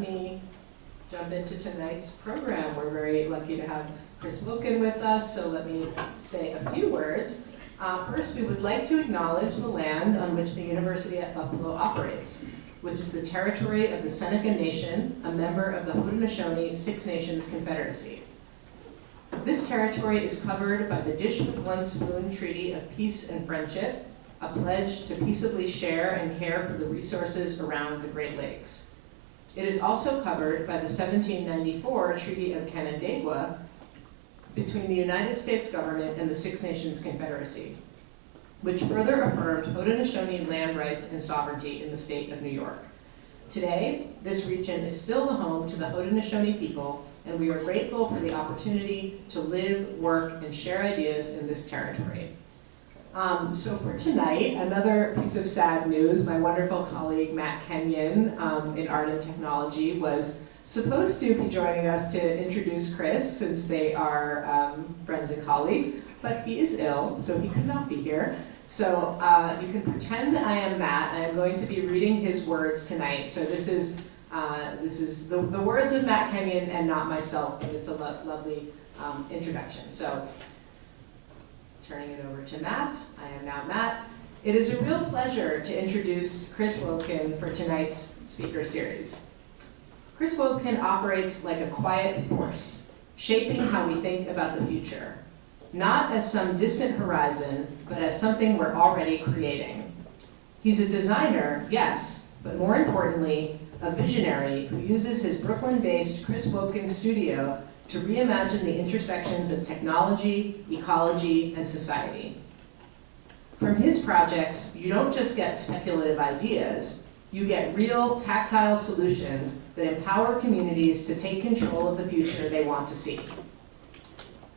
let me jump into tonight's program. We're very lucky to have Chris Woebken with us, so let me say a few words. First, we would like to acknowledge the land on which the University at Buffalo operates, which is the territory of the Seneca Nation, a member of the Haudenosaunee Six Nations Confederacy. This territory is covered by the Dish with One Spoon Treaty of Peace and Friendship, a pledge to peaceably share and care for the resources around the Great Lakes. It is also covered by the 1794 Treaty of Canandaigua between the United States government and the Six Nations Confederacy, which further affirmed Haudenosaunee land rights and sovereignty in the state of New York. Today, this region is still the home to the Haudenosaunee people, and we are grateful for the opportunity to live, work, and share ideas in this territory. So for tonight, another piece of sad news. My wonderful colleague, Matt Kenyon, in Art and Technology, was supposed to be joining us to introduce Chris, since they are friends and colleagues, but he is ill, so he could not be here. So you can pretend that I am Matt. I am going to be reading his words tonight. So this is the words of Matt Kenyon and not myself, but it's a lovely introduction. So turning it over to Matt. I am now Matt. It is a real pleasure to introduce Chris Woebken for tonight's speaker series. Chris Woebken operates like a quiet force, shaping how we think about the future, not as some distant horizon, but as something we're already creating. He's a designer, yes, but more importantly, a visionary who uses his Brooklyn-based Chris Woebken Studio to reimagine the intersections of technology, ecology, and society. From his projects, you don't just get speculative ideas, you get real, tactile solutions that empower communities to take control of the future they want to see.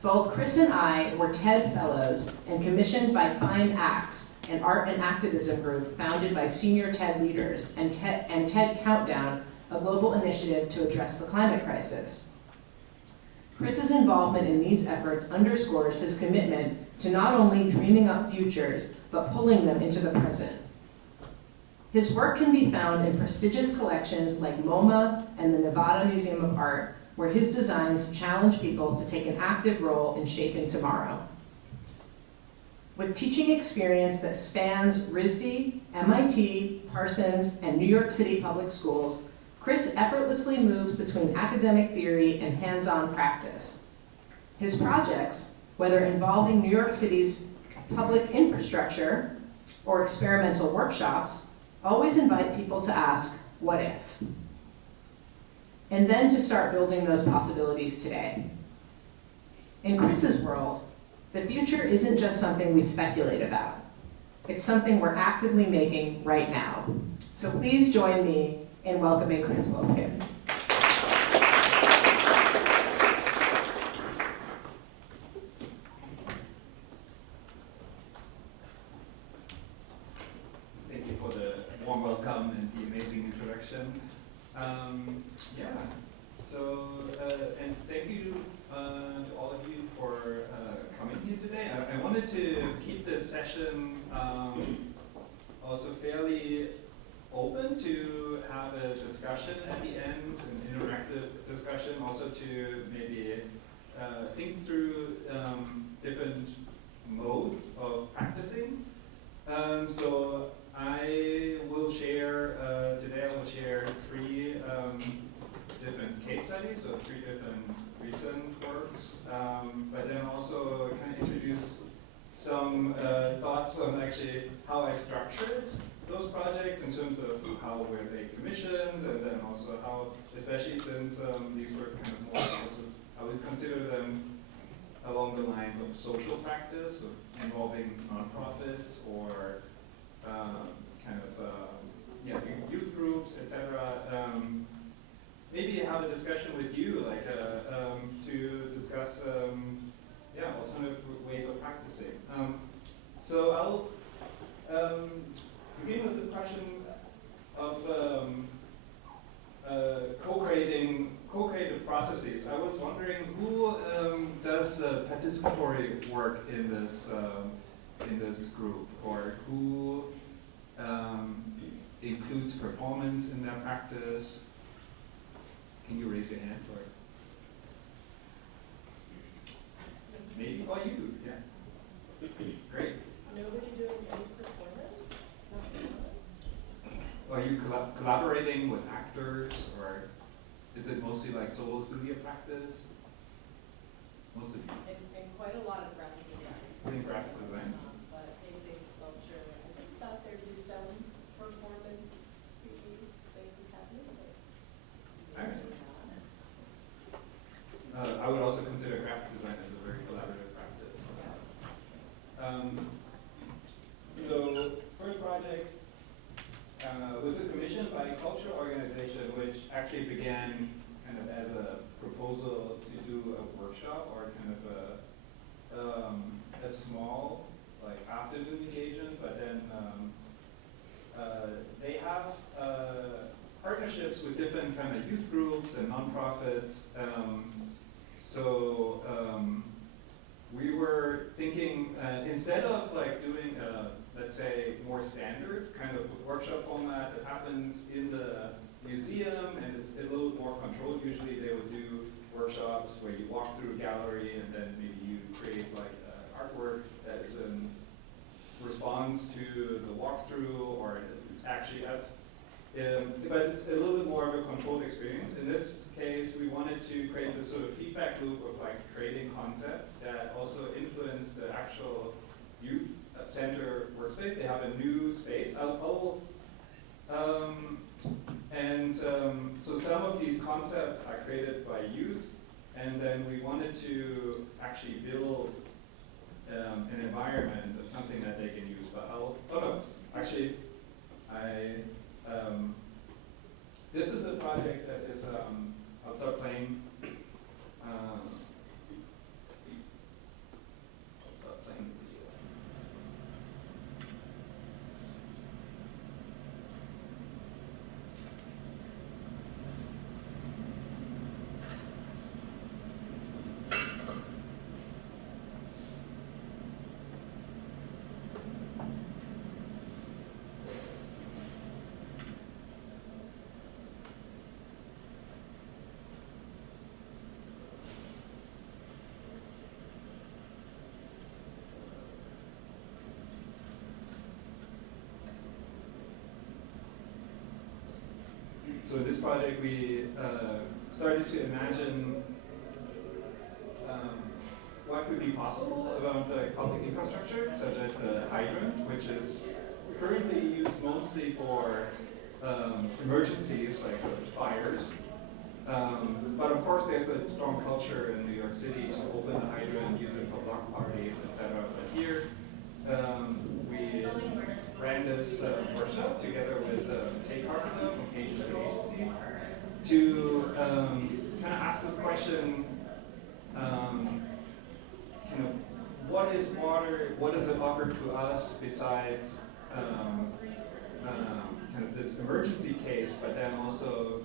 Both Chris and I were TED Fellows and commissioned by Fine Acts, an art and activism group founded by senior TED leaders, and TED Countdown, a global initiative to address the climate crisis. Chris's involvement in these efforts underscores his commitment to not only dreaming up futures, but pulling them into the present. His work can be found in prestigious collections like MoMA and the Nevada Museum of Art, where his designs challenge people to take an active role in shaping tomorrow. With teaching experience that spans RISD, MIT, Parsons, and New York City public schools, Chris effortlessly moves between academic theory and hands-on practice. His projects, whether involving New York City's public infrastructure or experimental workshops, always invite people to ask, what if? And then to start building those possibilities today. In Chris's world, the future isn't just something we speculate about. It's something we're actively making right now. So please join me in welcoming Chris Woebken. Thank you for the warm welcome and the amazing introduction. And thank you to all of you for coming here today. I wanted to keep this session also fairly open to have a discussion at the end, an interactive discussion, also to maybe think through different modes of practicing. So I will share, today I will share three different case studies, so three different recent works, but then also kind of introduce some thoughts on actually how I structured those projects in terms of how were they commissioned, and then also how, especially since these were kind of more, also, I would consider them along the lines of social practice, so involving nonprofits or youth groups, etc. Maybe have a discussion with you, like to discuss alternative ways of practicing. So I'll begin with this question of co-creative processes. I was wondering who does participatory work in this group, or who includes performance in their practice. Can you raise your hand for it? Maybe, oh, you do, yeah. Great. Nobody doing any performance? Are you collaborating with actors, or is it mostly like solo studio practice? Most of you. And quite a lot of graphic design. In graphic design? But painting, sculpture, I thought there'd be some performance things happening, but All right. maybe not. I would also consider graphic design as a very collaborative practice. So, first project was a commission by a cultural organization which actually began kind of as a proposal to do a workshop or kind of a small like afternoon engagement, but then they have partnerships with different kind of youth groups and nonprofits. We were thinking instead of like doing let's say more standard kind of workshop format that happens in the museum and it's a little more controlled. Usually they would do workshops where you walk through a gallery and then maybe you create like artwork that is in response to the walkthrough, or it's actually at but it's a little bit more of a controlled experience. In this case, we wanted to create this sort of feedback loop of like creating concepts that also influence the actual youth center workspace. They have a new space. So some of these concepts are created by youth, and then we wanted to actually build an environment of something that they can use. But this is a project that is, I'll start playing. I'll start playing the video. So in this project, we started to imagine what could be possible around public infrastructure, such as the hydrant, which is currently used mostly for emergencies like fires. But of course, there's a strong culture in New York City to open the hydrant, use it for block parties, etc. But here, we ran this workshop together with Tate Carpenter from Agency to kind of ask this question, what is water, what does it offer to us besides kind of this emergency case, but then also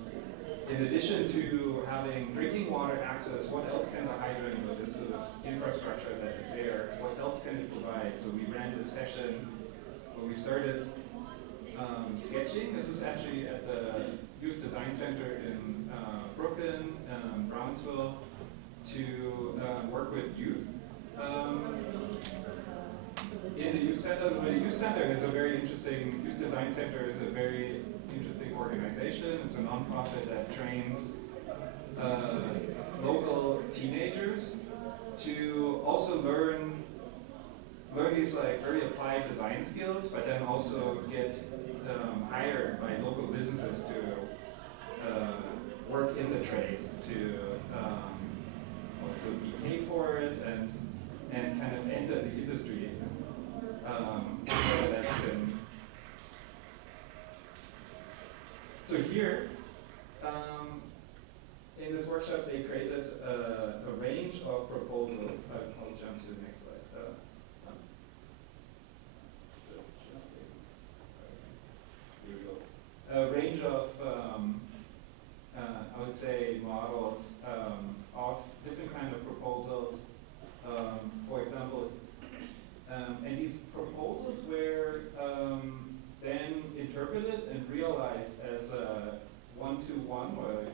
in addition to having drinking water access, what else can the hydrant with this sort of infrastructure that is there, what else can it provide? So we ran this session where we started sketching. This is actually at the Youth Design Center in Brooklyn, Brownsville, to work with youth. In the youth center, the youth center is a very interesting, Youth Design Center is a very interesting organization. It's a nonprofit that trains local teenagers to also learn these like very applied design skills, but then also get hired by local businesses to work in the trade, to also be paid for it and kind of enter the industry. So here, in this workshop, they created a range of proposals. I'll jump to the next slide. Here we go. A range of, I would say, models of different kind of proposals. For example, and these proposals were then interpreted and realized as a one-to-one or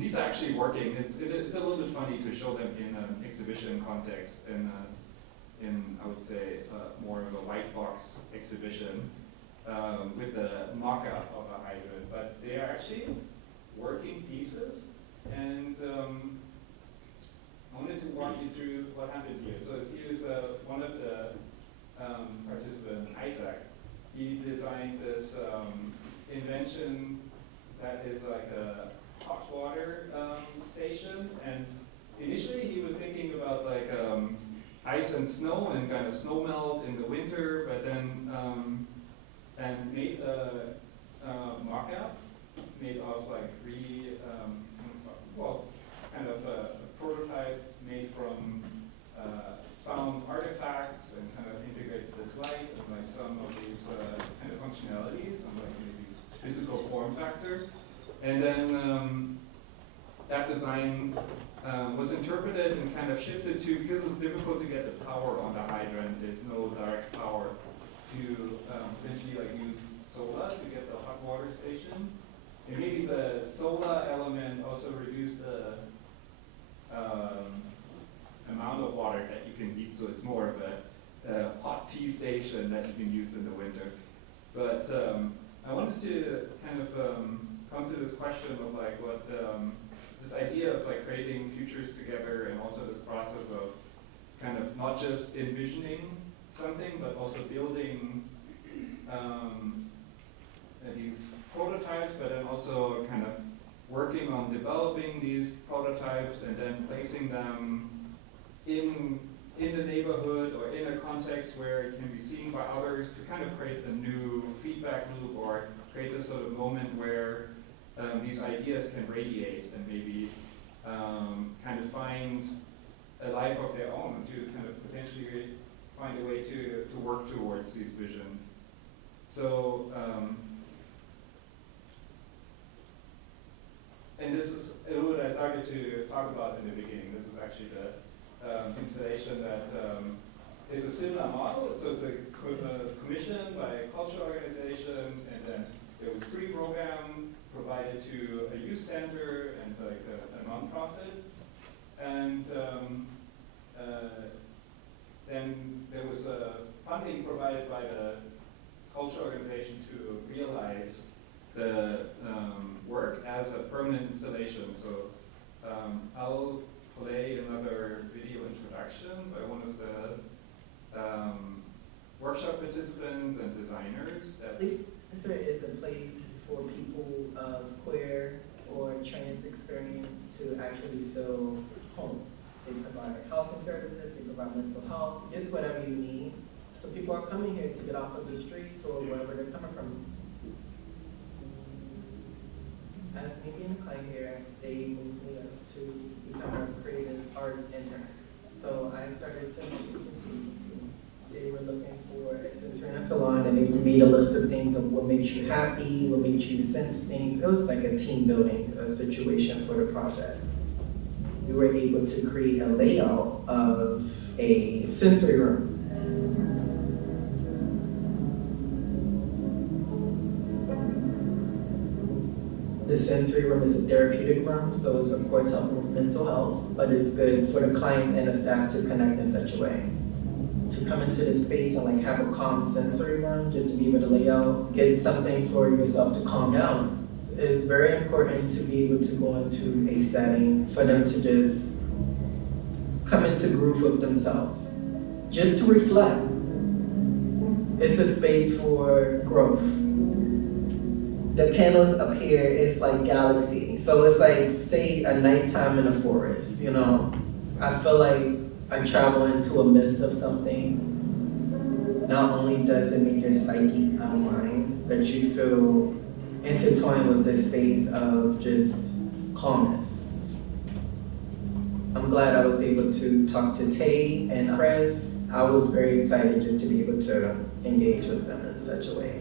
these are actually working. It's a little bit funny to show them in an exhibition context, in I would say more of a white box exhibition with the mock-up of a hydrant. But they are actually working pieces, and I wanted to walk you through what happened here. So here's one of the participants, Isaac. He designed this invention that is like a hot water station, and initially he was thinking about like ice and snow and kind of snow melt in the winter, but then and made a mock-up made of like kind of a prototype made from found artifacts and kind of integrated this light and like some of these kind of functionalities and like maybe physical form factor. And then that design was interpreted and kind of shifted to, because it's difficult to get the power on the hydrant, there's no direct power, to eventually like use solar to get the hot water station. And maybe the solar element also reduced the amount of water that you can heat, so it's more of a hot tea station that you can use in the winter. But I wanted to kind of come to this question of like what this idea of like creating futures together, and also this process of kind of not just envisioning something, but also building these prototypes, but then also kind of working on developing these prototypes and then placing them in the neighborhood or in a context where it can be seen by others, to kind of create a new feedback loop, or create this sort of moment where these ideas can radiate and maybe kind of find a life of their own, to kind of potentially find a way to work towards these visions. So, and this is what I started to talk about in the beginning. This is actually the installation that is a similar model. So it's a commission by a cultural organization, and then there was free program provided to a youth center and like a nonprofit. And then there was funding provided by the cultural organization to realize the work as a permanent installation. So I'll play another video introduction by one of the workshop participants and designers. This is a place for people of queer or trans experience to actually feel home. They provide housing services, they provide mental health, just whatever you need. So people are coming here to get off of the streets or wherever they're coming from. As me being a client here, they moved me up to become a creative arts intern. So I started to see they were looking for a center in a salon, and they made a list of things of what makes you happy, what makes you sense things. It was like a team building situation for the project. We were able to create a layout of a sensory room. The sensory room is a therapeutic room, so it's of course helping with mental health, but it's good for the clients and the staff to connect in such a way. To come into this space and like have a calm sensory room, just to be able to lay out, get something for yourself to calm down. It's very important to be able to go into a setting for them to just come into groove with themselves, just to reflect. It's a space for growth. The panels up here is like galaxy. So it's like, say, a nighttime in a forest, you know. I feel like I travel into a mist of something. Not only does it make your psyche unwind, but you feel intertwined with this space of just calmness. I'm glad I was able to talk to Tay and Chris. I was very excited just to be able to engage with them in such a way.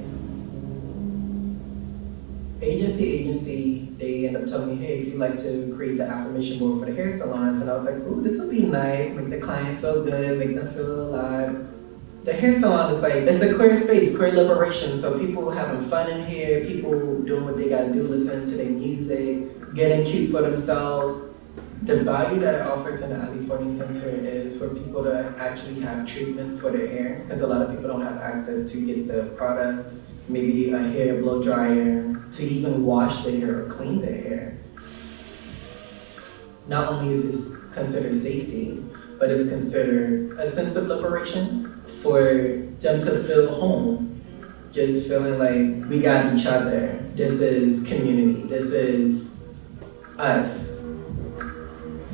Agency, they end up telling me, hey, if you'd like to create the affirmation board for the hair salons, and I was like, ooh, this would be nice, make the clients feel good, make them feel alive. The hair salon is like, it's a queer space, queer liberation, so people having fun in here, people doing what they gotta do, listening to their music, getting cute for themselves. The value that it offers in the Ali Forney Center is for people to actually have treatment for their hair, because a lot of people don't have access to get the products, maybe a hair blow dryer, to even wash their hair or clean their hair. Not only is this considered safety, but it's considered a sense of liberation for them to feel home, just feeling like we got each other. This is community, this is us.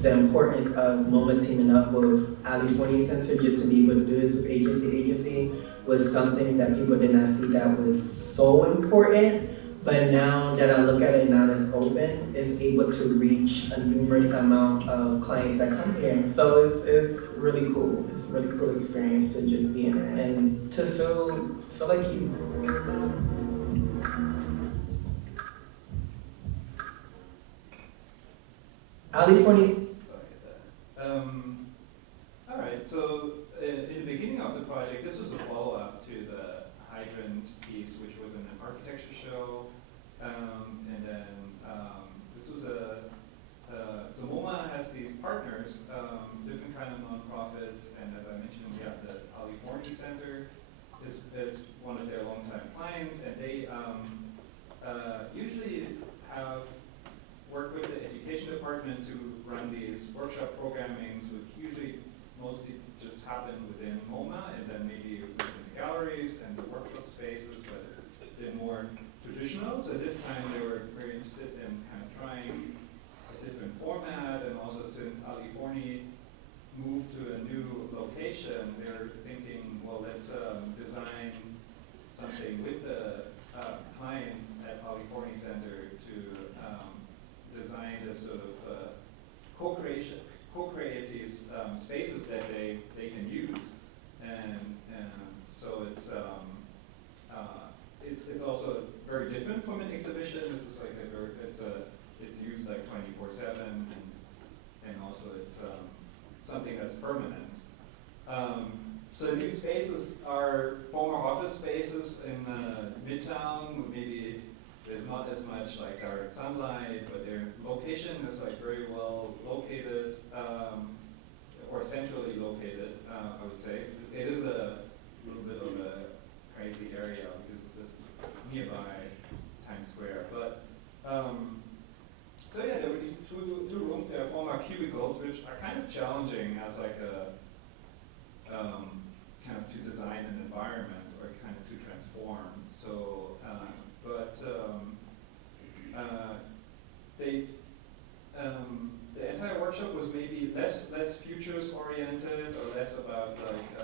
The importance of MoMA teaming up with Ali Forney Center just to be able to do this with agency to agency was something that people did not see that was so important. But now that I look at it, now it's open, it's able to reach a numerous amount of clients that come here. So it's really cool. It's a really cool experience to just be in there and to feel like you. Ali Forney's. All right, so in the beginning of the project, this was a follow-up to the hydrant piece, which was an architecture show. And then this was so MoMA has these partners, different kind of nonprofits, and as I mentioned, we have the Ali Forney Center is one of their longtime clients, and they usually have worked with the education department to run these workshop programmings, which usually mostly just happen within MoMA, and then maybe within the galleries and the workshop spaces, but they're more traditional. So this time they were very interested in kind of trying a different format, and also since Ali Forney moved to a new location, they're thinking, well, let's design something with the clients at Ali Forney Center to design this sort of co-create these spaces that they can use, and so it's also very different from an exhibition. It's just like it's used like 24/7, and also it's something that's permanent. So these spaces are former office spaces in Midtown. Maybe there's not as much like direct sunlight, but their location is like very well located, or centrally located, I would say. It is a little bit of a crazy area because this is nearby Times Square. But so yeah, there were these two rooms. They are former cubicles, which are kind of challenging as like a kind of to design an environment or kind of to transform. So, the entire workshop was maybe less futures oriented or less about like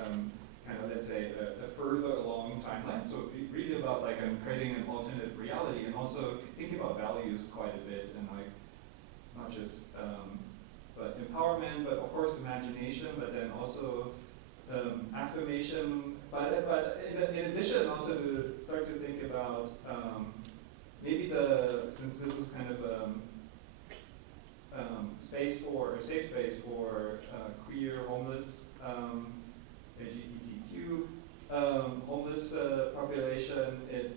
kind of, let's say, a further along timeline. So really about like creating an alternate reality, and also thinking about values quite a bit, and like not just but empowerment, but of course imagination, but then also affirmation. But in addition, also to start to think about maybe since this is kind of a safe space for queer, homeless, LGBTQ homeless population, it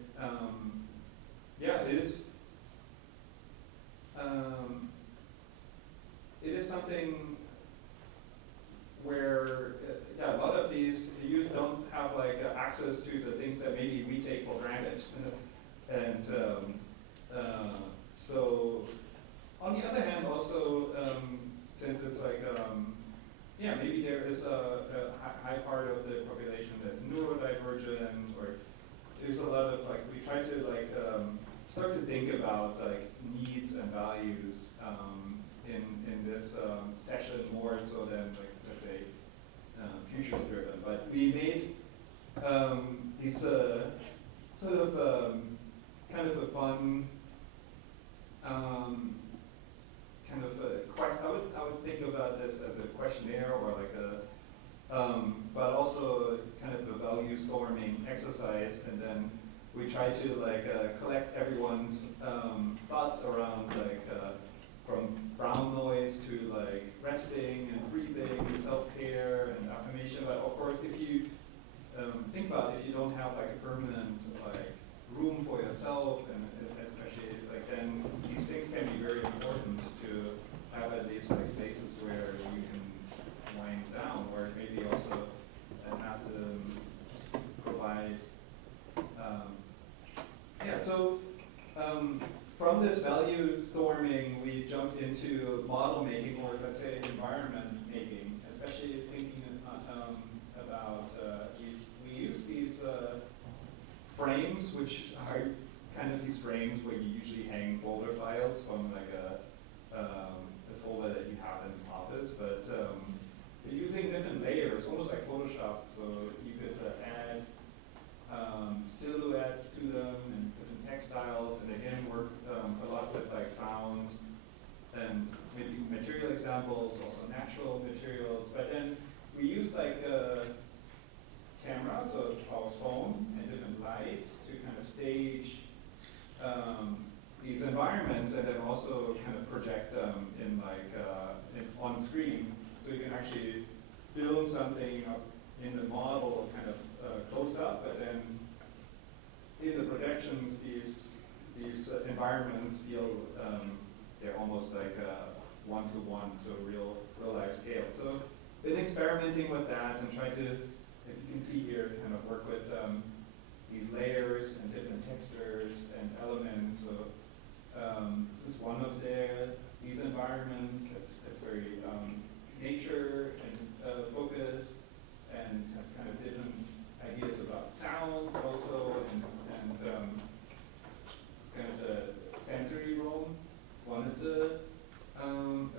is something where a lot of these youth don't have like access to the things that maybe we take for granted, and so on the other hand, also since it's like maybe there is a high part of the population that's neurodivergent, or there's a lot of like we try to like start to think about like needs and values in this session more so than like let's say futures driven. But we made these sort of kind of a fun kind of I would think about this as a questionnaire or like but also kind of a values forming exercise, and then we try to like collect everyone's thoughts around like from brown noise to like resting and breathing, self-care and affirmation. But of course, if you think about if you don't have like a permanent like room for yourself, and especially like then these things can be very important. so from this value storming, we jumped into model making, or let's say environment making, especially thinking about these. We use these frames, which are kind of these frames where you usually hang folder files from like a folder that you have in the office, but we're using different layers, almost like Photoshop. So you could add silhouettes to them and different textiles, and again work a lot with like found and maybe material examples, also natural materials. But then we use like a camera, so our phone and different lights to kind of stage these environments, and then also kind of project them in like on screen, so you can actually film something up in the model kind of close up, but then in the projections, these environments feel they're almost like one-to-one, so real life scale. So been experimenting with that and trying to, as you can see here, kind of work with these layers and different textures and elements. So this is one of these environments. It's very nature and focused, and has kind of different ideas about sound also, and it's kind of the sensory room, one of the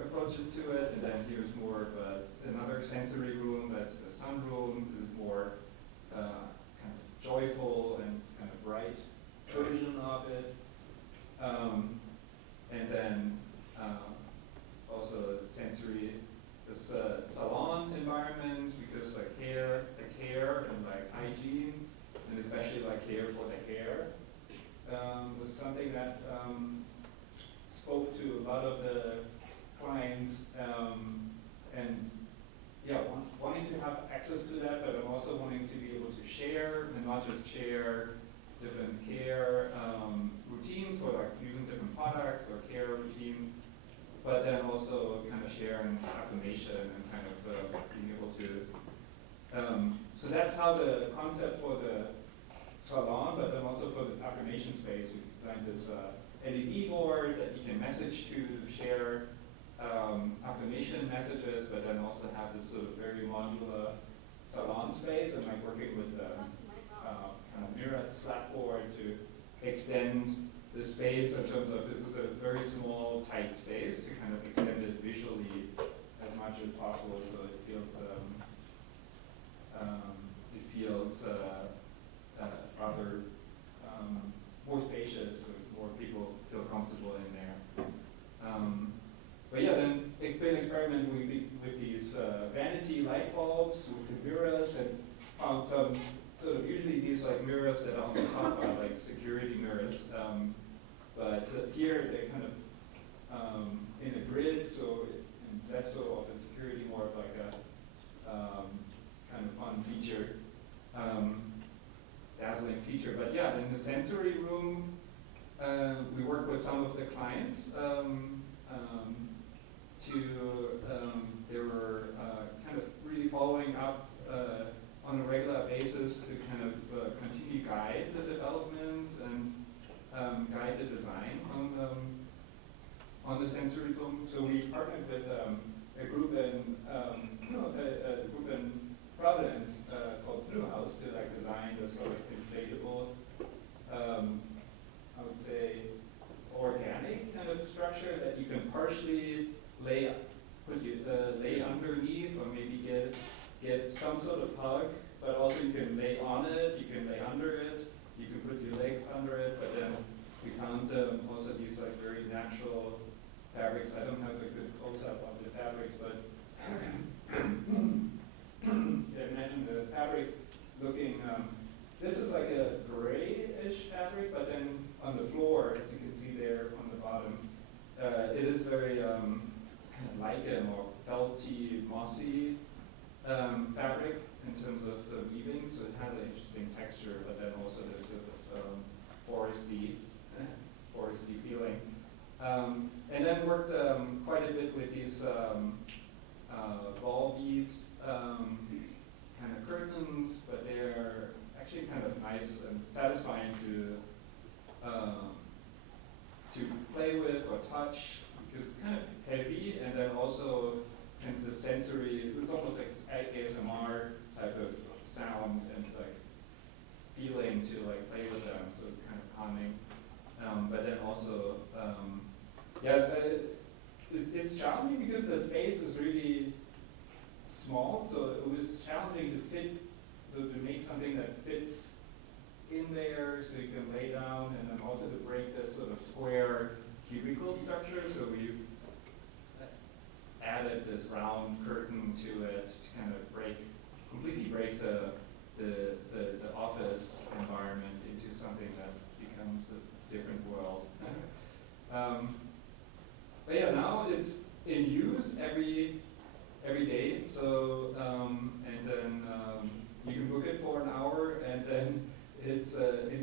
approaches to it. And then here's more of another sensory room, that's the sun room, is more kind of joyful and kind of bright version of it. And then also sensory, this salon environment, because like the care and like hygiene, and especially like care for the hair, was something that spoke to a lot of the clients, and yeah, wanting to have access to that, but I'm also wanting to be able to share, and not just share different care routines for like using different products or care routines, but then also kind of sharing affirmation and kind of being able to. So that's how the concept for the salon, but then also for this affirmation space, we designed this LED board that you can message to share affirmation messages, but then also have this sort of very modular salon space, and like working with kind of mirror slapboard to extend the space in terms of, this is a very small, tight space, to kind of extend it visually as much as possible, so it feels rather more spacious, so more people feel comfortable in there. But yeah, then it's been experimenting with these vanity light bulbs, with the mirrors, and found some sort of, usually these like mirrors that are on the top are like security mirrors, but here they're kind of in a grid, so less so of a security, more of like a kind of fun feature, dazzling feature. But yeah, in the sensory room, we work with some of the clients they were kind of really following up on a regular basis to kind of continue guide the development and guide the design on the sensory zone. So we partnered with a group in Providence called Blue House to like design this sort of inflatable, I would say, organic kind of structure that you can partially lay underneath, or maybe get some sort of hug, but also you can lay on it, you can lay under it, you can put your legs under it. But then we found also these like very natural fabrics. I don't have a good close-up of the fabrics, but yeah, imagine the fabric looking, this is like a grayish fabric, but then on the floor, as you can see there on the bottom, it is very kind of lichen or felty, mossy fabric in terms of the weaving, so it has an interesting texture, but then also this sort of foresty feeling. And then worked quite a bit with these ball bead kind of curtains, but they're actually kind of nice and satisfying to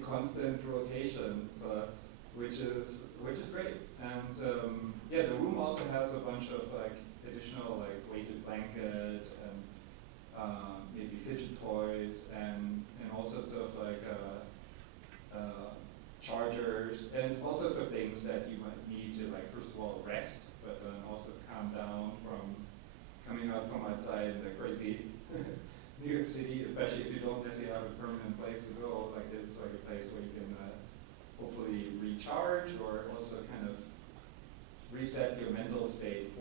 constant rotation, so, which is great. And yeah, the room also has a bunch of like additional like weighted blanket and maybe fidget toys and all sorts of like chargers and all sorts of things that you might need to like first of all rest, but then also calm down from coming out from outside in the crazy New York City, especially if you don't necessarily have a permanent place to go. Like this is like a place where you can hopefully recharge or also kind of reset your mental state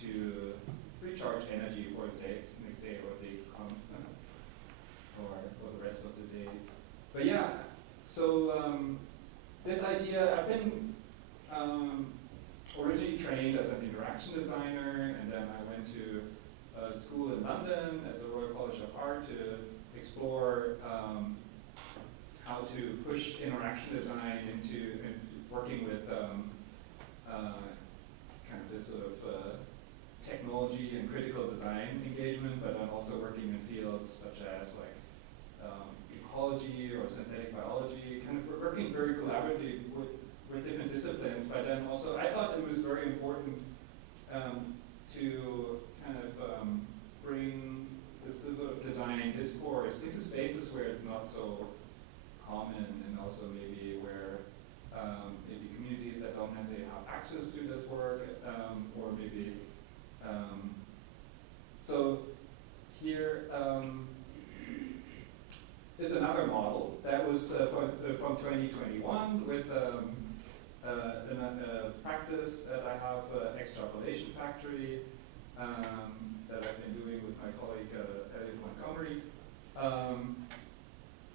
to recharge energy for the next day or the or the rest of the day. But yeah, so this idea, I've been originally trained as an interaction designer, and then I went to a school in London at the Royal College of Art to explore how to push interaction design into working with kind of this sort of technology and critical design engagement, but then also working in fields such as like ecology or synthetic biology, kind of working very collaboratively with different disciplines. But then also I thought it was very important to kind of bring this sort of design discourse into spaces where it's not so common, and also maybe where maybe communities that don't necessarily have access to this work, or maybe so here is another model that was from 2021 with a practice that I have, extrapolation factory, that I've been doing with my colleague Elliot Montgomery.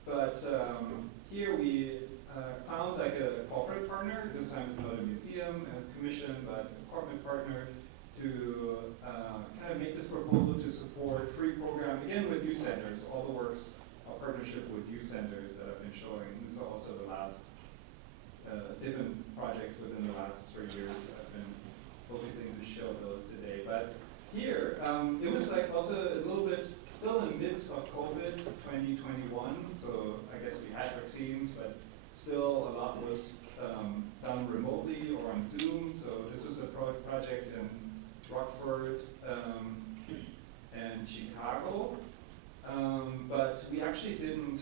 But here we found like a corporate partner. This time it's not a museum commission, but a corporate partner to kind of make this proposal to support free program, again with youth centers, all the works of partnership with youth centers that I've been showing. This is also the last different projects within the last 3 years. I've been focusing to show those today. But here, it was like also a little bit still in the midst of COVID 2021. So I guess we had vaccines, but still a lot was done remotely or on Zoom. So this was a project in Rockford and Chicago. But we actually didn't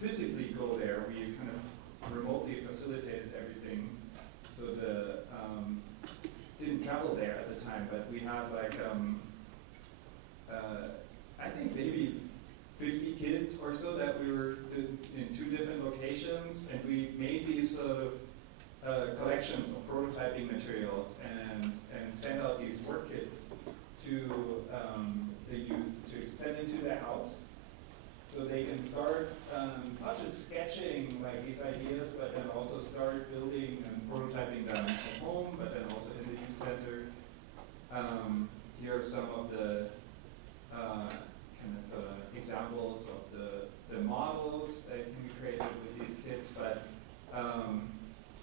physically go there. We kind of remotely facilitated everything. So the didn't travel there at the time, but we had like I think maybe 50 kids or so that we were in 2 different locations, and we made these sort of collections of prototyping materials and sent out these work kits to the youth to send into their house, so they can start not just sketching like these ideas, but then also start building and prototyping them at home, but then also in the youth center. Here are some of the kind of examples of the models that can be created with these kits. But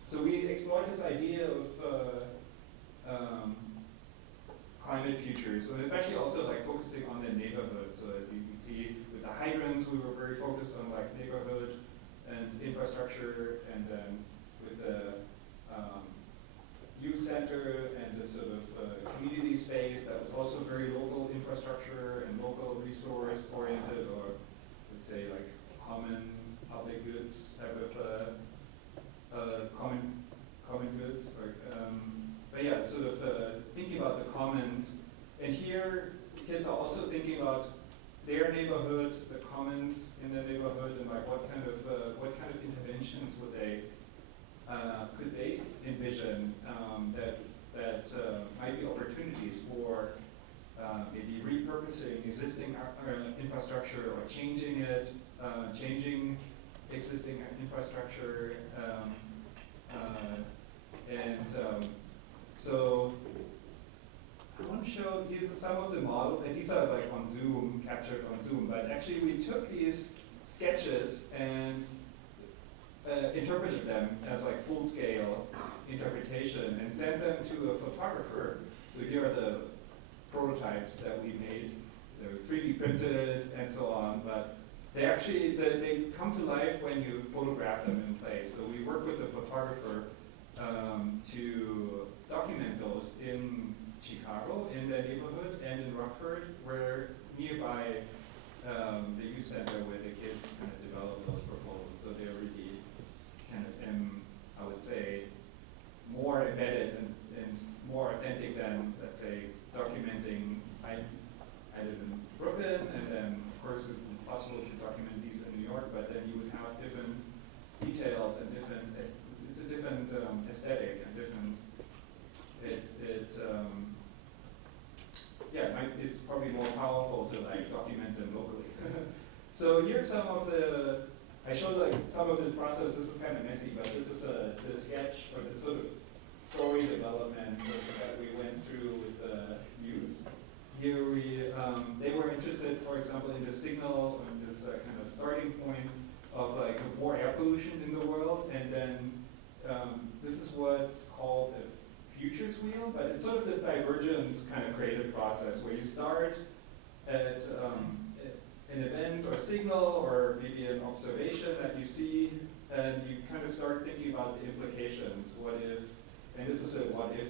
so we explored this idea of climate futures, so especially also like focusing on the neighborhood. So as you can see with the hydrants, we were very focused on like neighborhood and infrastructure, and then with the youth center and the sort of community space that was also very local infrastructure and local resource oriented, or let's say like common public goods type of common goods. Or, but yeah, sort of thinking about the commons. And here kids are also thinking about their neighborhood, the commons in their neighborhood, and like what kind of interventions would they could they envision that might be opportunities for maybe repurposing existing infrastructure or changing it, changing existing infrastructure, so I want to show these are some of the models, and these are like on Zoom, captured on Zoom, but actually we took these sketches and interpreted them as like full-scale interpretation and sent them to a photographer. So here are the prototypes that we made. They were 3D printed and so on, but they come to life when you photograph them in place. So we work with the photographer to document those in Chicago, in that neighborhood, and in Rockford, where nearby the youth center where the kids kind of develop those proposals. So they're really kind of, I would say, more embedded and more authentic than, let's say, documenting. I live in Brooklyn, and then of course it's possible to document these in New York, but then you would have different details and different, it's a different aesthetic and different, it's probably more powerful to like document them locally. So here's some of the, I showed like some of this process. This is kind of messy, but this is the sketch or the sort of story development that we went through with the youth. Here they were interested, for example, in the signal and this kind of starting point of like more air pollution in the world, and then this is what's called a futures wheel, but it's sort of this divergent kind of creative process where you start at an event or signal or maybe an observation that you see, and you kind of start thinking about the implications. What if, and this is a what if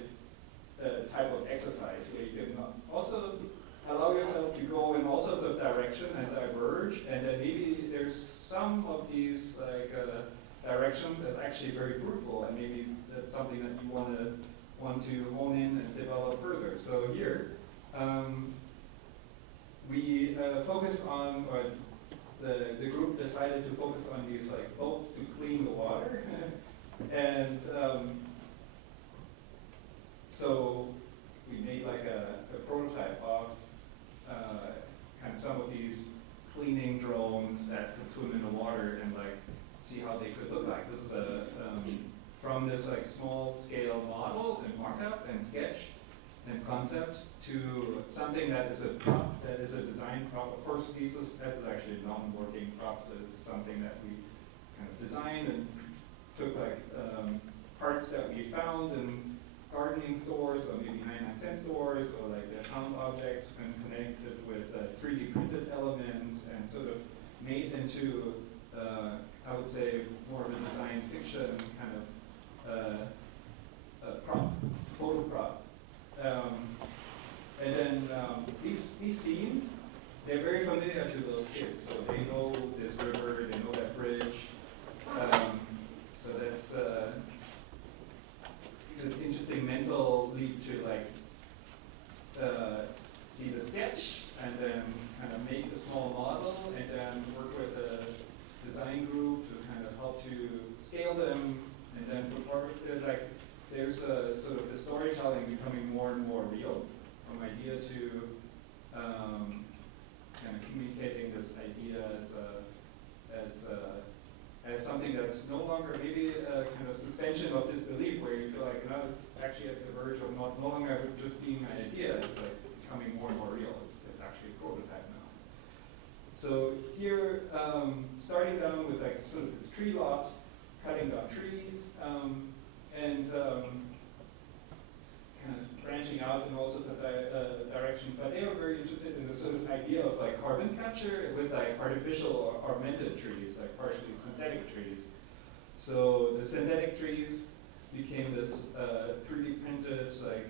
type of exercise where you can also allow yourself to go in all sorts of direction and diverge, and then maybe there's some of these like directions that's actually very fruitful, and maybe that's something that you want to hone in and develop further. So here, we focus on, or the group decided to focus on these like boats to clean the water, and so we made like a prototype of kind of some of these cleaning drones that could swim in the water and like see how they could look like. This is a from this like small scale model and markup and sketch and concept to something that is a prop, that is a design prop. Of course, that is actually a non-working prop, so it's something that we kind of designed and took like parts that we found in gardening stores or maybe 99-cent stores, or like the found objects and connected with 3D printed elements and sort of made into, I would say, more of a design fiction kind of prop, photo prop. And then these scenes, they're very familiar to those kids. So they know this river, they know that bridge. So that's it's an interesting mental leap to like see the sketch and then kind of make a small model and then work with a design group to kind of help to scale them, and then photography. Like there's a sort of the storytelling becoming more and more real, from idea to kind of communicating this idea as something that's no longer maybe a kind of suspension of disbelief where you feel like, no, it's actually at the verge of no longer just being an idea. It's like becoming more and more real. It's actually a prototype now. So here, starting down with like sort of this tree loss, cutting down trees, and kind of branching out in all sorts of directions. But they were very interested in the sort of idea of like carbon capture with like artificial or augmented trees, like partially synthetic trees. So the synthetic trees became this 3D printed like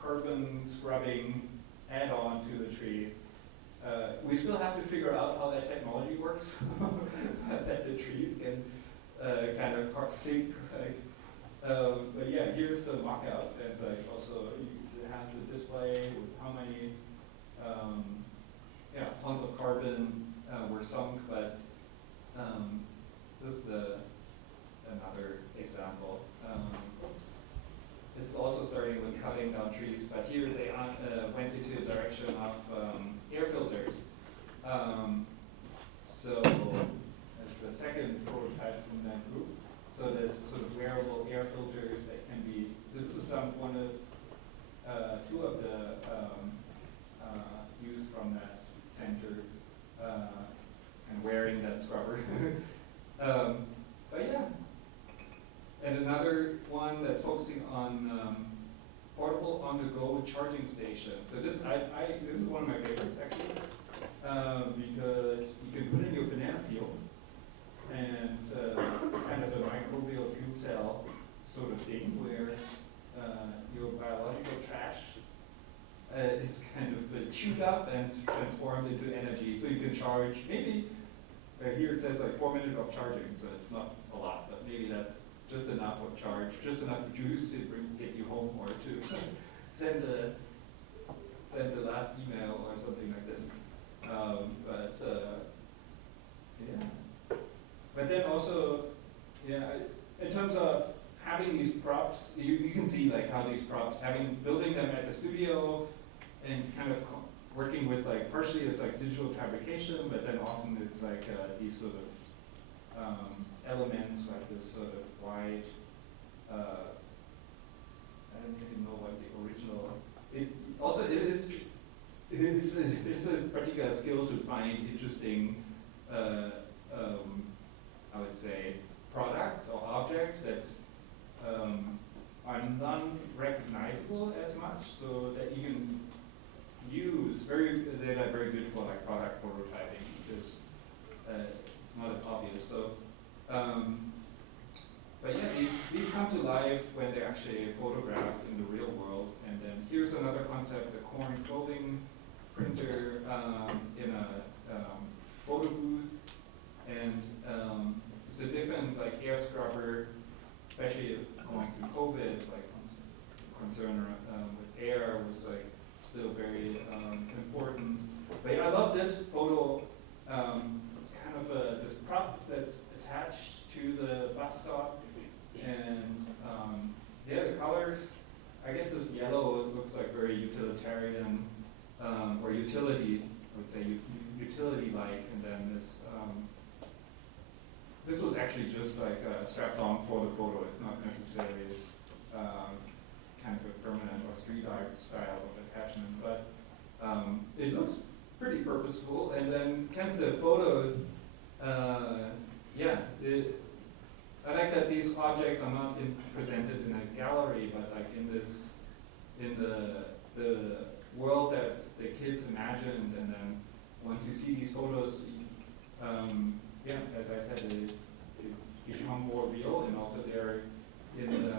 carbon scrubbing add-on to the trees. We still have to figure out how that technology works, that the trees can kind of sync. Like, but yeah, here's the mock-up, and like also it has a display with how many tons of carbon were sunk. But this is another example. It's also starting with cutting down trees, but here they went into the direction of air filters. So as the second prototype from that group. So there's sort of wearable air filters that can be, this is two of the used from that center and wearing that scrubber. But yeah. And another one that's focusing on portable on-the-go charging stations. So this is one of my favorites actually, because you can put in your banana transformed into energy, so you can charge, maybe, here it says like 4 minutes of charging, so it's not a lot, but maybe that's just enough of charge, just enough juice to get you home or to send the last email or something like this. Yeah. But then also, yeah, in terms of having these props, you can see like how these props, building them at the studio and kind of working with like, partially it's like digital fabrication, but then often it's like these sort of elements, like this sort of wide, I don't even know what the original, it's a particular skill to find interesting, I would say, products or objects that are non-recognizable as much, so that you can use that are very good for like product prototyping, because it's not as obvious. So, but yeah, these come to life when they're actually photographed in the real world. And then here's another concept: a corn clothing printer in a photo booth, and it's a different like air scrubber, especially going through COVID, like concern with air was like still very important. But yeah, I love this photo. It's kind of this prop that's attached to the bus stop, and yeah, the colors. I guess this yellow looks like very utilitarian or utility. I would say utility-like, and then this. This was actually just like strapped on for the photo. It's not necessarily kind of a permanent or street art style of attachment, but it looks pretty purposeful. And then kind of the photo, yeah, I like that these objects are not presented in a gallery, but like in the world that the kids imagined. And then once you see these photos, yeah, as I said, they become more real, and also they're in the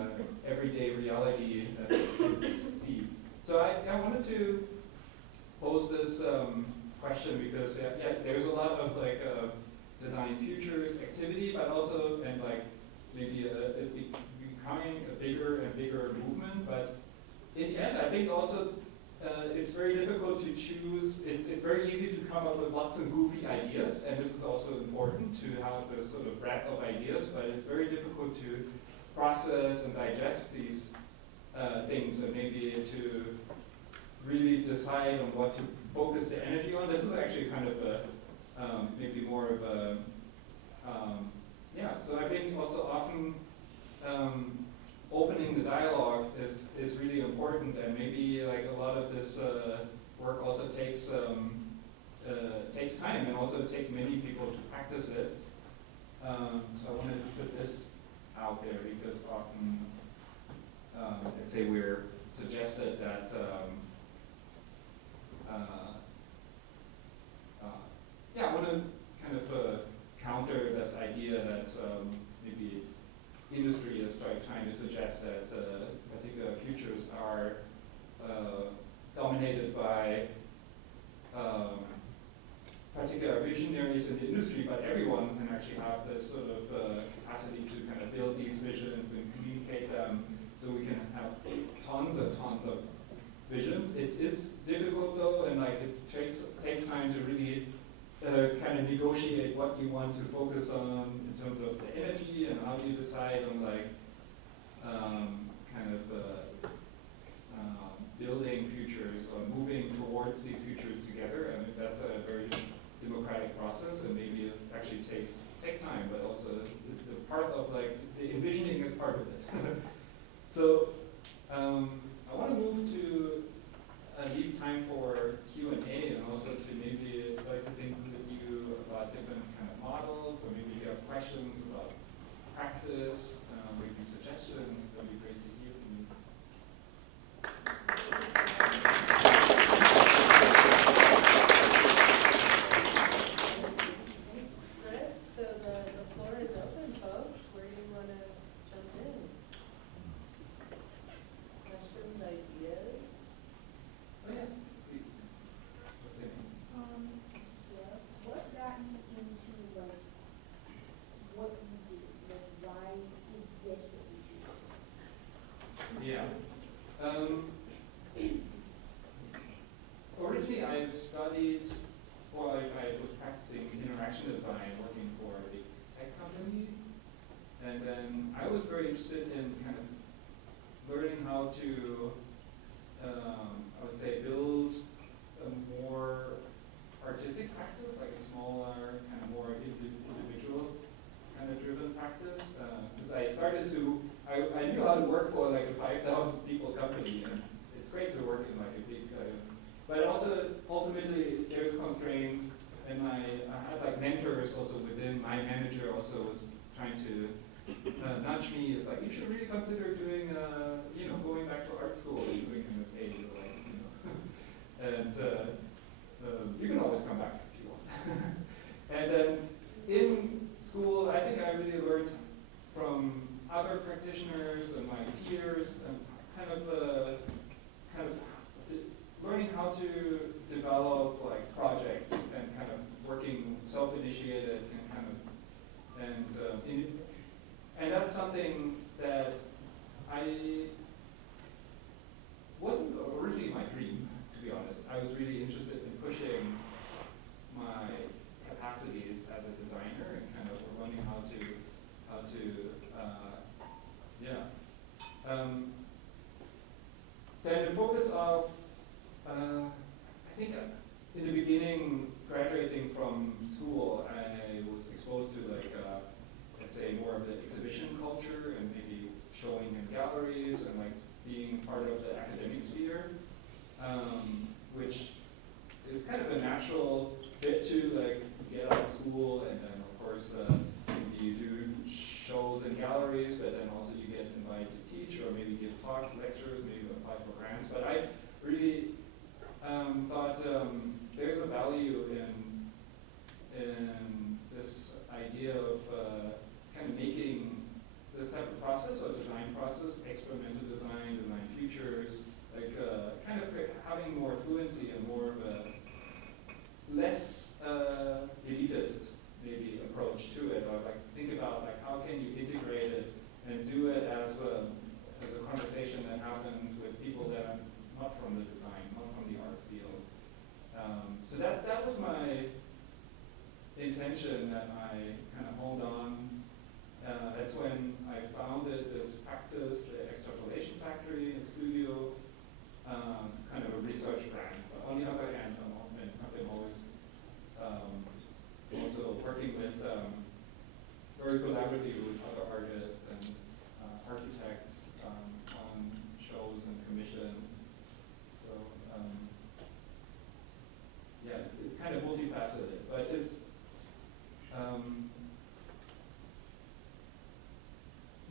everyday reality that kids see. So I wanted to pose this question because yeah, there's a lot of like design futures activity, but also and like maybe becoming a bigger and bigger movement. But in the end, I think also it's very difficult to choose. It's very easy to come up with lots of goofy ideas, and this is also important to have this sort of breadth of ideas, but it's very difficult to process and digest these things, and maybe to really decide on what to focus the energy on. This is actually kind of a, maybe more of a, yeah, so I think also often opening the dialogue is really important, and maybe like a lot of this work also takes time, and also takes many people to practice it. So I wanted to put this out there because often, let's say we're suggested that yeah, I want to kind of counter this idea that maybe industry is trying to suggest that particular futures are dominated by particular visionaries in the industry, but everyone can actually have this sort of capacity to kind of build these visions and communicate them, so we can have tons of visions. It is difficult though, and like it takes time to really kind of negotiate what you want to focus on in terms of the energy, and how do you decide on like kind of building futures or moving towards these futures together. I mean, that's a very democratic process, and maybe it actually takes time, but also the part of like the envisioning is part of it. So I want to move to leave time for Q&A, and also to maybe start to think with you about different kind of models, or maybe if you have questions about practice, maybe suggestions. That'd be great to hear from you. Thanks, Chris. So the floor is open, folks. Where do you want to jump in? Questions, ideas? Oh yeah, please. What's it? design working for a big tech company. And then I was very interested in kind of learning how to, I would say, build a more artistic practice, like a smaller, kind of more individual kind of driven practice. Since I started to, I knew how to work for like a 5,000 people company, and it's great to work in like a big, but also ultimately there's constraints, and I had like mentors also within. My manager also was trying to nudge me. It's like, you should really consider doing, going back to art school and doing MFA, and you can always come back if you want. And then in school, I think I really learned from other practitioners and my peers, and kind of learning how to develop like projects and kind of working self-initiated and kind of, and that's something that I wasn't originally my dream, to be honest. I was really interested in pushing my capacities as a designer and kind of learning how to then the focus of, I think in the beginning, graduating from school, I was exposed to like, let's say more of the exhibition culture and maybe showing in galleries and like being part of the academic sphere, which is kind of a natural fit to like get out of school, and then of course maybe you do shows in galleries, but then also you get invited to teach or maybe give talks, lectures, maybe apply for grants. But I really thought there's a value in this idea of kind of making this type of process or design process, experimental design, design futures, like kind of having more fluency and more of a less elitist maybe approach to it, or like think about like how can you integrate it and do it as a conversation that happens with people that are not from the design, not from the art field. So that was my intention that I kind of honed on. That's when I founded this practice, the Extrapolation Factory, a studio, kind of a research brand. But on the other hand, I've been always also working with very collaboratively with other artists and architects on shows and commissions. So yeah, it's kind of multifaceted, but it's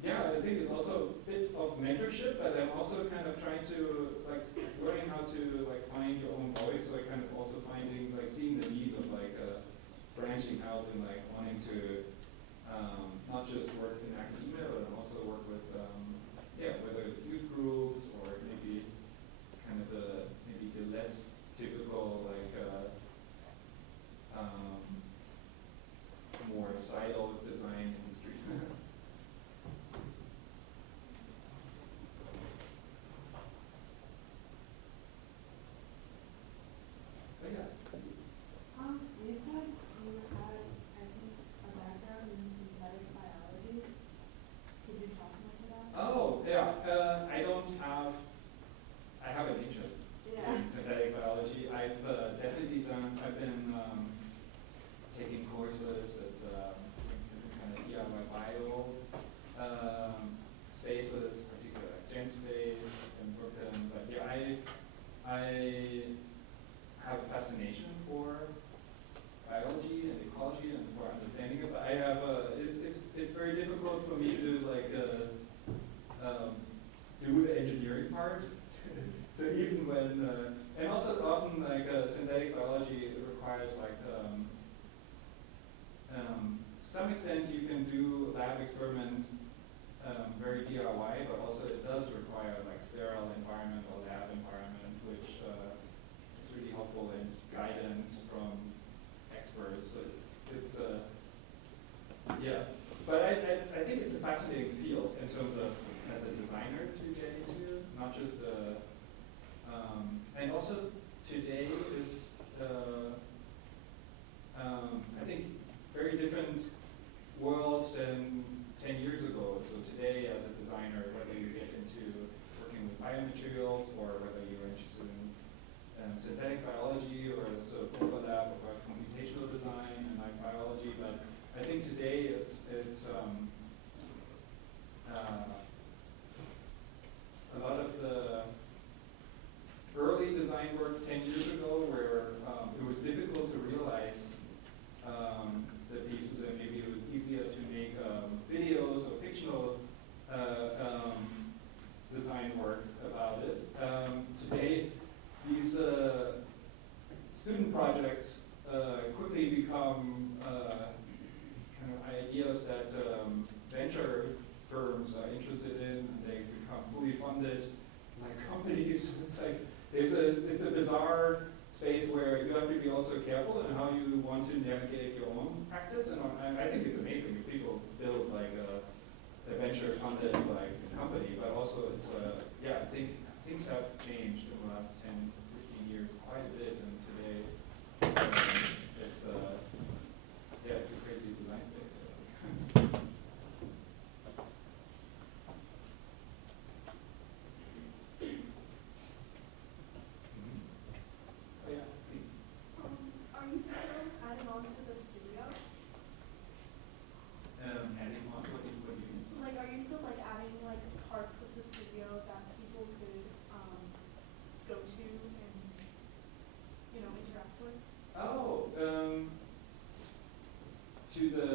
yeah, I think it's also a bit of mentorship, but I'm also kind of trying to like learning how to like find your own voice. So I kind of also finding like seeing the need of like branching out and like wanting to not just work in academia, but also work with whether it's youth groups or maybe kind of the less typical like more siloed design industry. But yeah. You said you had, I think, a background in synthetic biology. Could you talk much about that? Oh, yeah. I have an interest in synthetic biology. I've been taking courses at kind of DIY bio spaces, particularly like GenSpace and Woebken. But yeah, I have a fascination for biology and ecology and for understanding it. But I have it's very difficult for me to like do the engineering part. So even when and also often like synthetic biology requires like some extent you can do lab experiments very DIY, but also it does require like sterile environment or lab environment, which is really helpful in guidance from experts. So it's yeah, but I think it's a fascinating field in terms of as a designer to get into, not just and also today is I think very I think today it's a lot of the early design work 10 years ago where it was difficult to realize the pieces, and maybe it was easier to make videos or fictional design work about it. Today, these student projects quickly become kind of ideas that venture firms are interested in, and they become fully funded like companies. It's like it's a bizarre space where you have to be also careful in how you want to navigate your own practice. And I think it's amazing if people build like a venture funded like company, but also it's yeah, I think things have changed in the last 10, 15 years quite a bit, and today it's yeah, it's a crazy design space. Oh yeah, please. Are you still adding on to the studio? Adding on, what do you mean? Like, are you still like adding like parts of the studio that people could go to and interact with? Oh, to the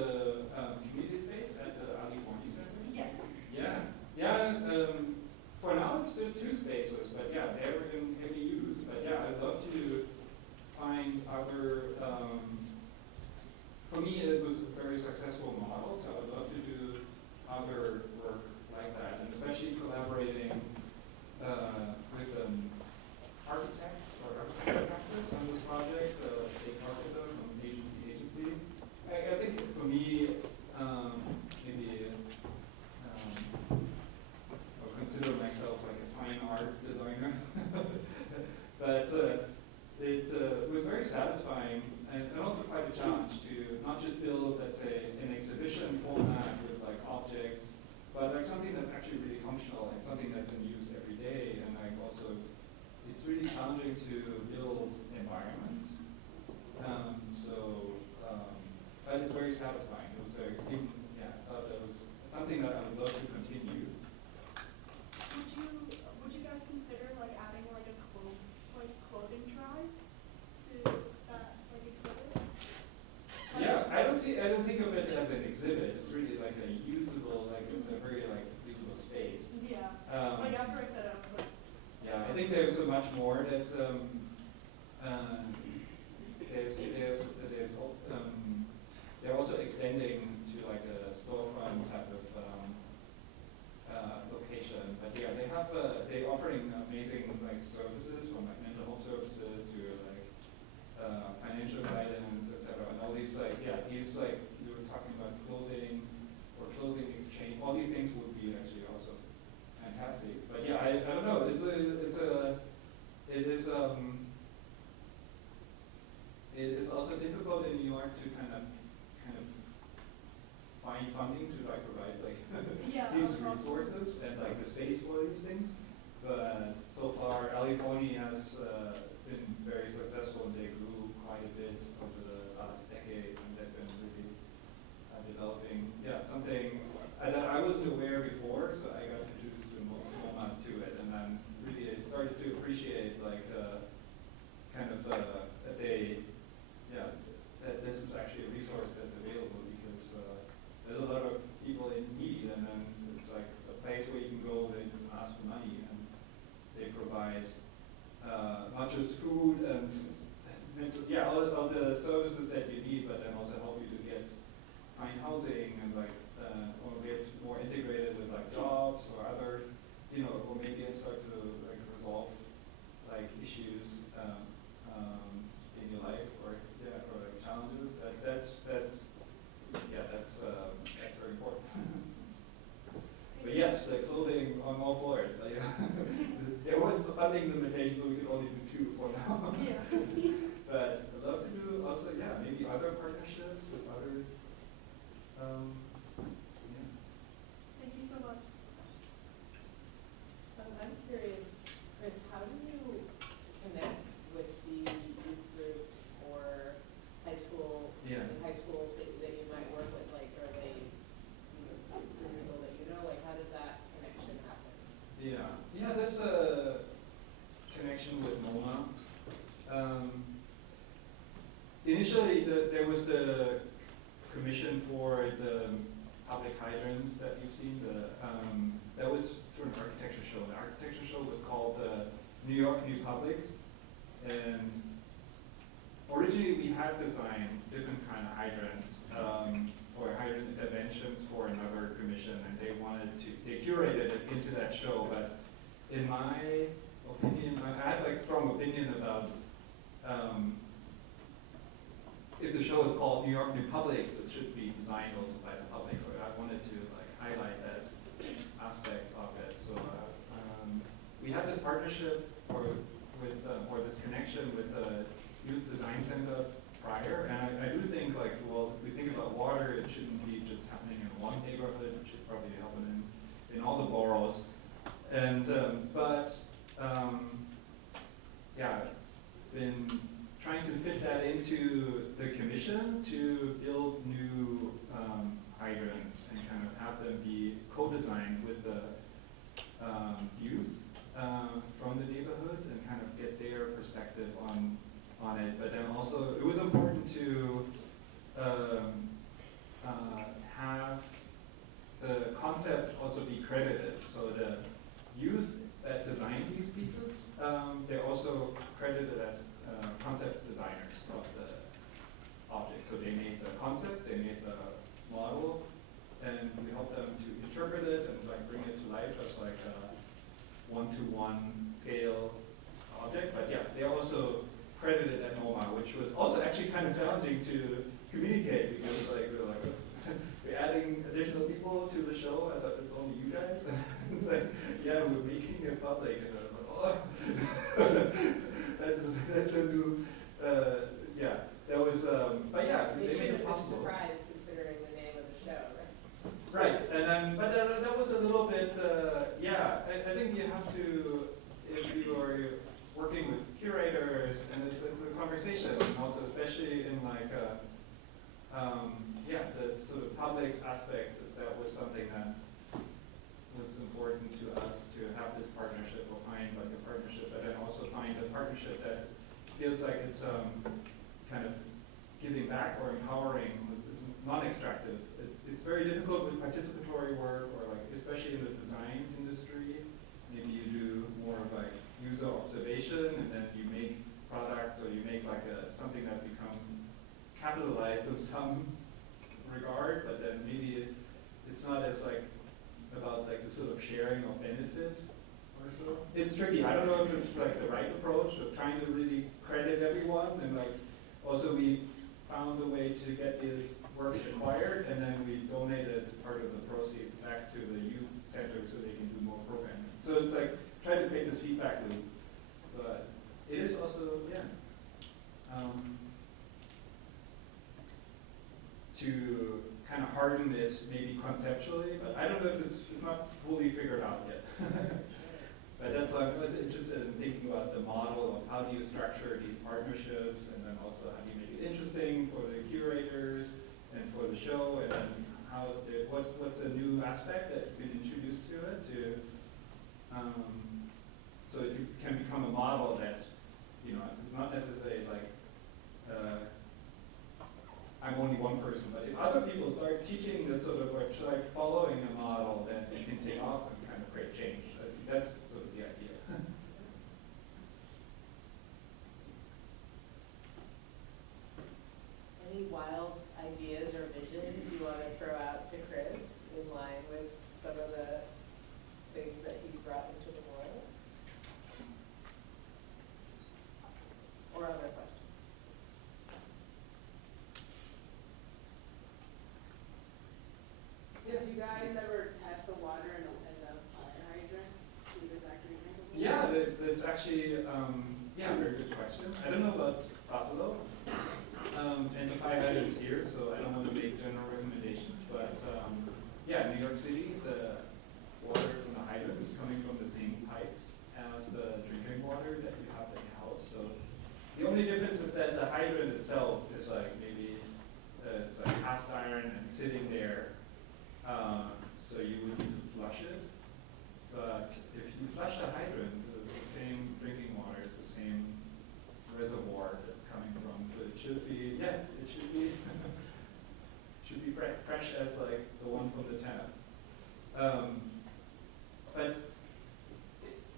community space at the Ali Forney Center? Yes. Yeah, yeah. For now, there's 2 spaces, but yeah, they're in heavy use. But yeah, I'd love to find other. For me, it was a very successful model, so I would love to do other work like that, and especially collaborating with an architect or architect practice on this project, State Architect from agency. I think for me, maybe I'll consider myself like a fine art designer, but it was very satisfying and also quite a challenge to not just build, let's say, an exhibition format with like objects, but like something that's actually really functional and something that's in use every day. And like also, it's really challenging to build environments. But it's very satisfying. It was very, yeah, I thought that was something that I would love to continue. Would you guys consider like adding like a clothing drive to that like exhibit? Yeah, I don't think of it as an exhibit. It's really like a usable, like it's a very like usable space. Yeah. Like after I said it, I was like. Yeah, I think there's so much more that they're also extending to like a storefront type of location. But yeah, they're offering amazing like services, from like mental health services to like financial guidance, etc. And all these like these like you were talking about clothing or clothing exchange. All these things would be actually also fantastic. But yeah, I don't know. It is also difficult in New York to kind of find funding to like provide like these resources and like the space for these things. But so far, Ali Forney has been very successful, and they grew quite a bit over the last decades, and they've been really developing something that I wasn't aware before. So I got introduced to MoMA to it, and then really I started to appreciate like kind of that that this is actually a resource that's available, because there's a lot of people in need, and then it's like a place where you can go that was the commission for the public hydrants that you've seen. That was for an architecture show. The architecture show was called New York New Publics, and originally we had designed different kind of hydrants or hydrant interventions for another commission, and they curated it into that show. But in my opinion, I had like strong opinion about if the show is called New York New Publics, it should be designed also by the public. Or I wanted to like highlight that aspect of it. So we had this partnership or this connection with the Youth Design Center prior, and I do think like, well, if we think about water, it shouldn't be just happening in one neighborhood. It should probably be happening in all the boroughs. And yeah, been trying to fit that into the commission to build new hydrants and kind of have them be co-designed with the youth from the neighborhood and kind of get their perspective on it. But then also, it was important to have the concepts also be credited. So the youth that designed these pieces, they're also credited as concept designers of the object. So they made the concept, they made the model, and we helped them to interpret it and like bring it to life as like a one-to-one scale object. But yeah, they also credited at MoMA, which was also actually kind of challenging to communicate because like we're adding additional people to the show. I thought it's only you guys. And it's like, yeah, we're making it public, and I'm like, oh, that's a new, yeah. That was, but yeah, they made it possible. Surprised considering the name of the show, right? Right, and then, but that was a little bit, yeah. I think you have to, if you are working with curators, and it's a conversation, and also especially in like, yeah, the sort of public aspect. That was something that was important to us to have this partnership, or find like a partnership, but then also find a partnership that feels like it's kind of giving back or empowering. It's non-extractive. It's very difficult with participatory work, or like especially in the design industry. Maybe you do more of like user observation, and then you make products, or you make like something that becomes capitalized in some regard, but then maybe it's not as like about like the sort of sharing of benefit or so. It's tricky. I don't know if it's like the right approach of trying to really credit everyone, and like also we found a way to get these works acquired, and then we donated part of the proceeds back to the youth center so they can do more programming. So it's like trying to create this feedback loop, but it is also, yeah, to kind of harden it maybe conceptually, but I don't know if it's not fully figured out yet. But that's why I was interested in thinking about the model of how do you structure these partnerships, and then also how do you make it interesting for the curators and for the show, and then how is the, what's a new aspect that you can introduce to it so it can become a model that, you know, not necessarily like I'm only one person, but if other people start teaching this sort of like following a model, then it can take off and kind of create change. I think that's sort of the idea. Any wild ideas or visions you want to throw out to Chris in line with some of the things that he's brought into the world? Or other questions? Have you guys ever test the water in the fire hydrant? See if it's actually drinkable? Yeah, that's actually, yeah, very good question. I don't know about Buffalo, and the fire hydrant is here, so I don't want to make general recommendations, but yeah, New York City, the water from the hydrant is coming from the same pipes as the drinking water that you have at your house. So the only difference is that the hydrant itself is like maybe it's like cast iron and sitting there. So you would need to flush it, but if you flush the hydrant, it's the same drinking water, it's the same reservoir that's coming from, so it should be, yes, it should be But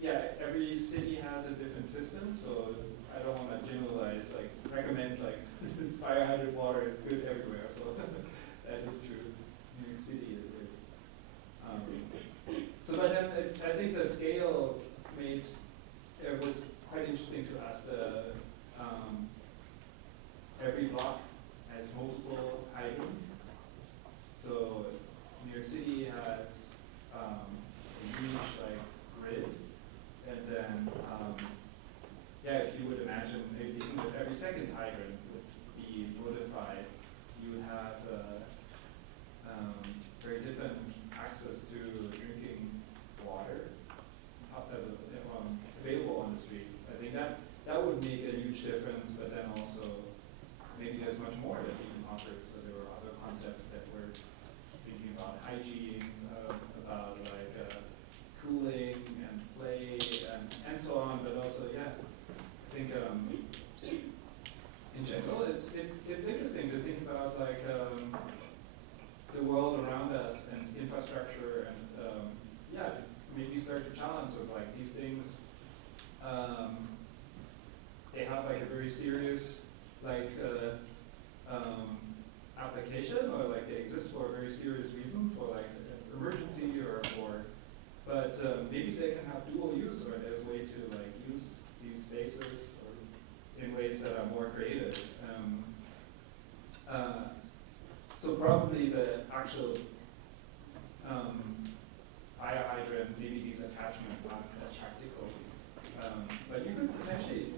yeah, every city has a different system, so I don't want to generalize, like recommend like fire hydrant water is good everywhere. So that is true. New York City it is. So, but then I think the scale made it was quite interesting to us. Every block has multiple hydrants. So New York City has a huge like grid, and then yeah, if you would imagine maybe with every second hydrant would be notified, you would have very different access to drinking water available on the street. I think that would make a huge difference, but then also maybe there's much more that we can offer. So there were other concepts that we're thinking about: hygiene, about like cooling and play and so on. But also, yeah, I think in general, it's interesting to think about like the world around us and infrastructure and yeah, maybe start to challenge of like these things. They have like a very serious like application, or like they exist for a very serious reason, for like emergency or but maybe they can have dual use, or there's a way to like use these spaces or in ways that are more creative. So probably the actual fire hydrant, maybe these attachments aren't that practical, but you could potentially